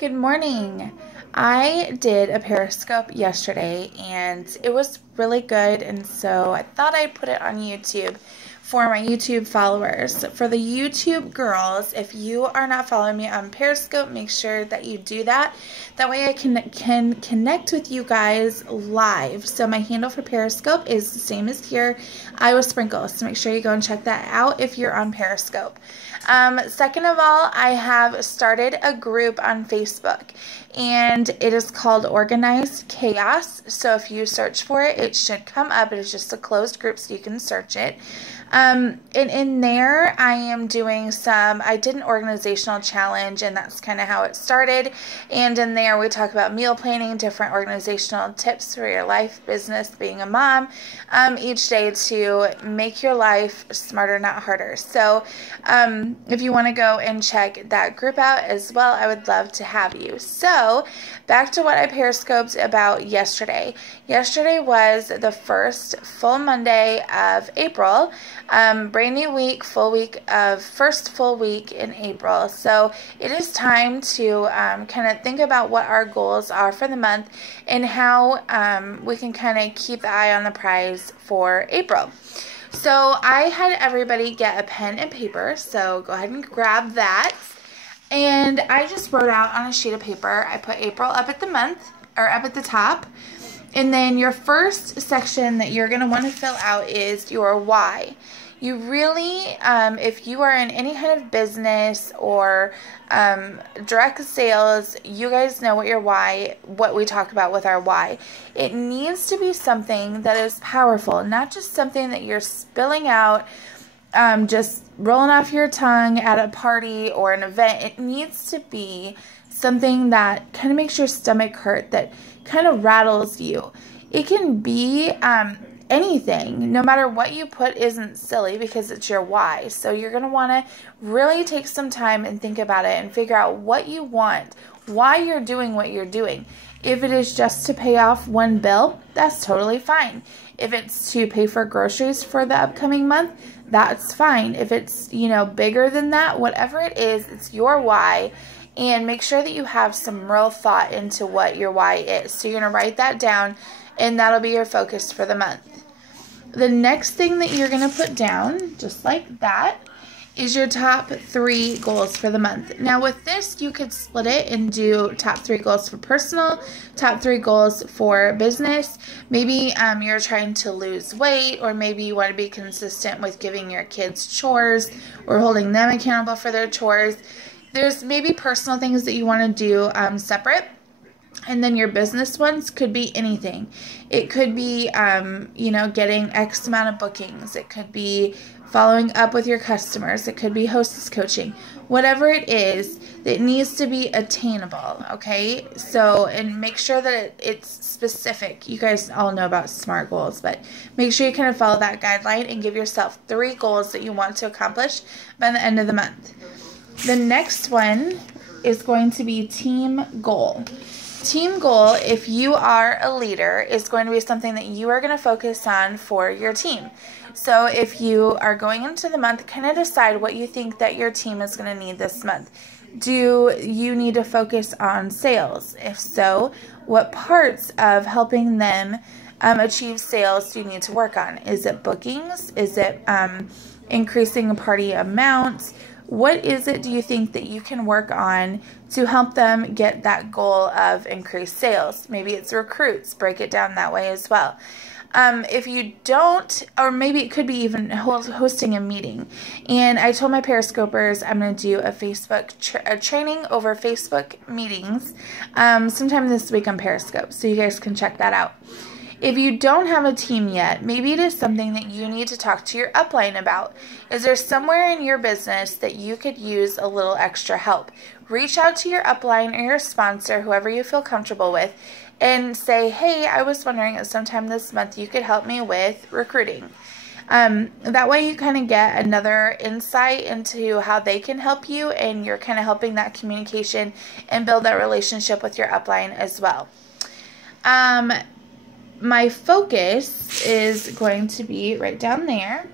Good morning. I did a Periscope yesterday and it was really good, and so I thought I'd put it on YouTube for my YouTube followers. For the YouTube girls, if you are not following me on Periscope, make sure that you do that. That way I can connect with you guys live. So my handle for Periscope is the same as here, Iowa Sprinkles. So make sure you go and check that out if you're on Periscope. Second of all, I have started a group on Facebook, and it is called Organized Chaos. So if you search for it, it should come up. It is just a closed group, so you can search it. And in there, I did an organizational challenge, and that's kind of how it started. And in there, we talk about meal planning, different organizational tips for your life, business, being a mom, each day to make your life smarter, not harder. So if you want to go and check that group out as well, I would love to have you. So back to what I periscoped about yesterday. Yesterday was the first full Monday of April. Brand new week, first full week in April. So it is time to kind of think about what our goals are for the month and how we can kind of keep the eye on the prize for April. So I had everybody get a pen and paper, so go ahead and grab that. And I just wrote out on a sheet of paper, I put April up at the top. And then your first section that you're going to want to fill out is your why. You really, if you are in any kind of business or direct sales, you guys know what we talk about with our why. It needs to be something that is powerful, not just something that you're spilling out, just rolling off your tongue at a party or an event. It needs to be something that kind of makes your stomach hurt, that kind of rattles you. It can be anything. No matter what you put isn't silly because it's your why. So you're going to want to really take some time and think about it and figure out what you want, why you're doing what you're doing. If it is just to pay off one bill, that's totally fine. If it's to pay for groceries for the upcoming month, that's fine. If it's, bigger than that, whatever it is, it's your why. And make sure that you have some real thought into what your why is. So you're going to write that down, and that'll be your focus for the month. The next thing that you're going to put down, just like that, is your top 3 goals for the month. Now with this, you could split it and do top 3 goals for personal, top 3 goals for business. Maybe you're trying to lose weight, or maybe you want to be consistent with giving your kids chores or holding them accountable for their chores. There's maybe personal things that you want to do separate. And then your business ones could be anything. It could be, getting X amount of bookings. It could be following up with your customers. It could be hostess coaching. Whatever it is, it needs to be attainable, okay? So, and make sure that it's specific. You guys all know about SMART goals, but make sure you kind of follow that guideline and give yourself 3 goals that you want to accomplish by the end of the month. The next one is going to be team goal. Team goal, if you are a leader, is going to be something that you are going to focus on for your team. So if you are going into the month, kind of decide what you think that your team is going to need this month. Do you need to focus on sales? If so, what parts of helping them achieve sales do you need to work on? Is it bookings? Is it increasing a party amount? What is it do you think that you can work on to help them get that goal of increased sales? Maybe it's recruits. Break it down that way as well. If you don't, or maybe it could be even hosting a meeting. And I told my Periscopers I'm going to do a Facebook training over Facebook meetings sometime this week on Periscope, so you guys can check that out. If you don't have a team yet, maybe it is something that you need to talk to your upline about. Is there somewhere in your business that you could use a little extra help? Reach out to your upline or your sponsor, whoever you feel comfortable with, and say, hey, I was wondering if sometime this month you could help me with recruiting. That way you kind of get another insight into how they can help you, and you're kind of helping that communication and build that relationship with your upline as well. My focus is going to be right down there,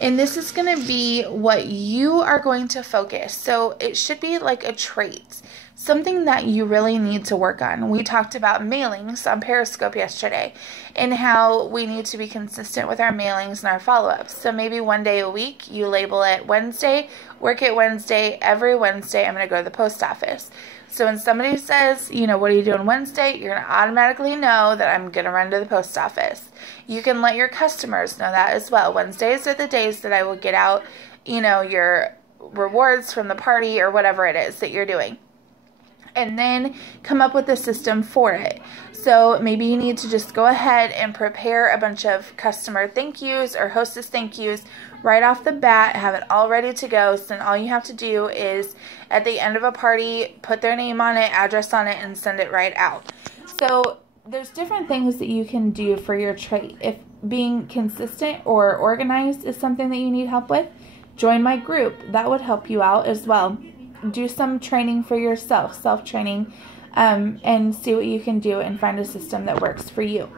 and this is going to be what you are going to focus. So it should be like a trait. something that you really need to work on. We talked about mailings on Periscope yesterday and how we need to be consistent with our mailings and our follow-ups. So maybe one day a week you label it Wednesday, work it Wednesday, every Wednesday I'm going to go to the post office. So when somebody says, you know, what are you doing Wednesday? You're going to automatically know that I'm going to run to the post office. You can let your customers know that as well. Wednesdays are the days that I will get out, you know, your rewards from the party or whatever it is that you're doing. And then come up with a system for it. So maybe you need to just go ahead and prepare a bunch of customer thank yous or hostess thank yous right off the bat, have it all ready to go. So then all you have to do is at the end of a party, put their name on it, address on it, and send it right out. So there's different things that you can do for your trait. If being consistent or organized is something that you need help with, join my group. That would help you out as well. Do some training for yourself, self-training, and see what you can do and find a system that works for you.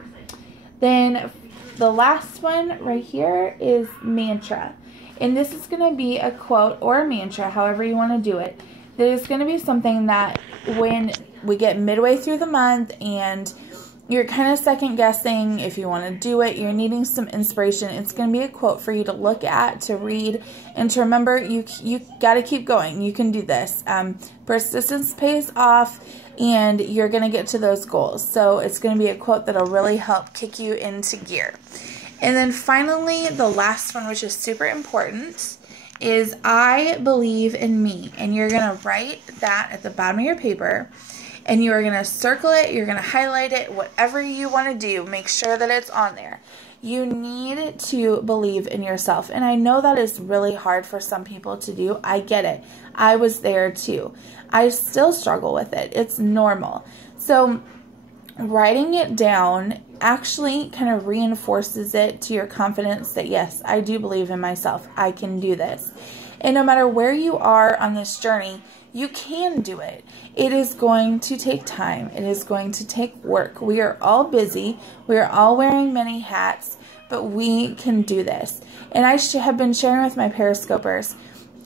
Then the last one right here is mantra. And this is going to be a quote or a mantra, however you want to do it. There's going to be something that when we get midway through the month and you're kind of second guessing if you want to do it, you're needing some inspiration, it's going to be a quote for you to look at, to read, and to remember you got to keep going. You can do this. Persistence pays off, and you're going to get to those goals. So it's going to be a quote that'll really help kick you into gear. And then finally, the last one, which is super important, is I believe in me. And you're going to write that at the bottom of your paper. And you are going to circle it, you're going to highlight it, whatever you want to do, make sure that it's on there. You need to believe in yourself. And I know that is really hard for some people to do. I get it. I was there too. I still struggle with it. It's normal. So writing it down actually kind of reinforces it to your confidence that, yes, I do believe in myself. I can do this. And no matter where you are on this journey, you can do it. It is going to take time. It is going to take work. We are all busy. We are all wearing many hats, but we can do this. And I have been sharing with my Periscopers,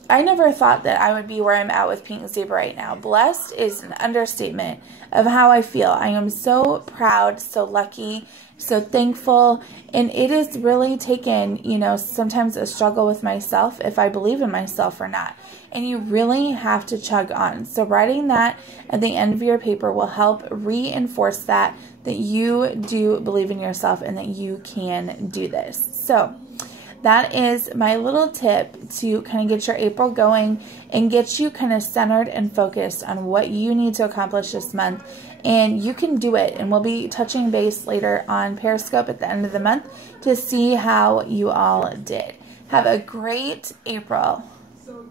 I never thought that I would be where I'm at with Pink Zebra right now. Blessed is an understatement of how I feel. I am so proud, so lucky, so thankful, and it is really taken, you know, sometimes a struggle with myself if I believe in myself or not. And you really have to chug on. So writing that at the end of your paper will help reinforce that you do believe in yourself and that you can do this. So that is my little tip to kind of get your April going and get you kind of centered and focused on what you need to accomplish this month. And you can do it. And we'll be touching base later on Periscope at the end of the month to see how you all did. Have a great April.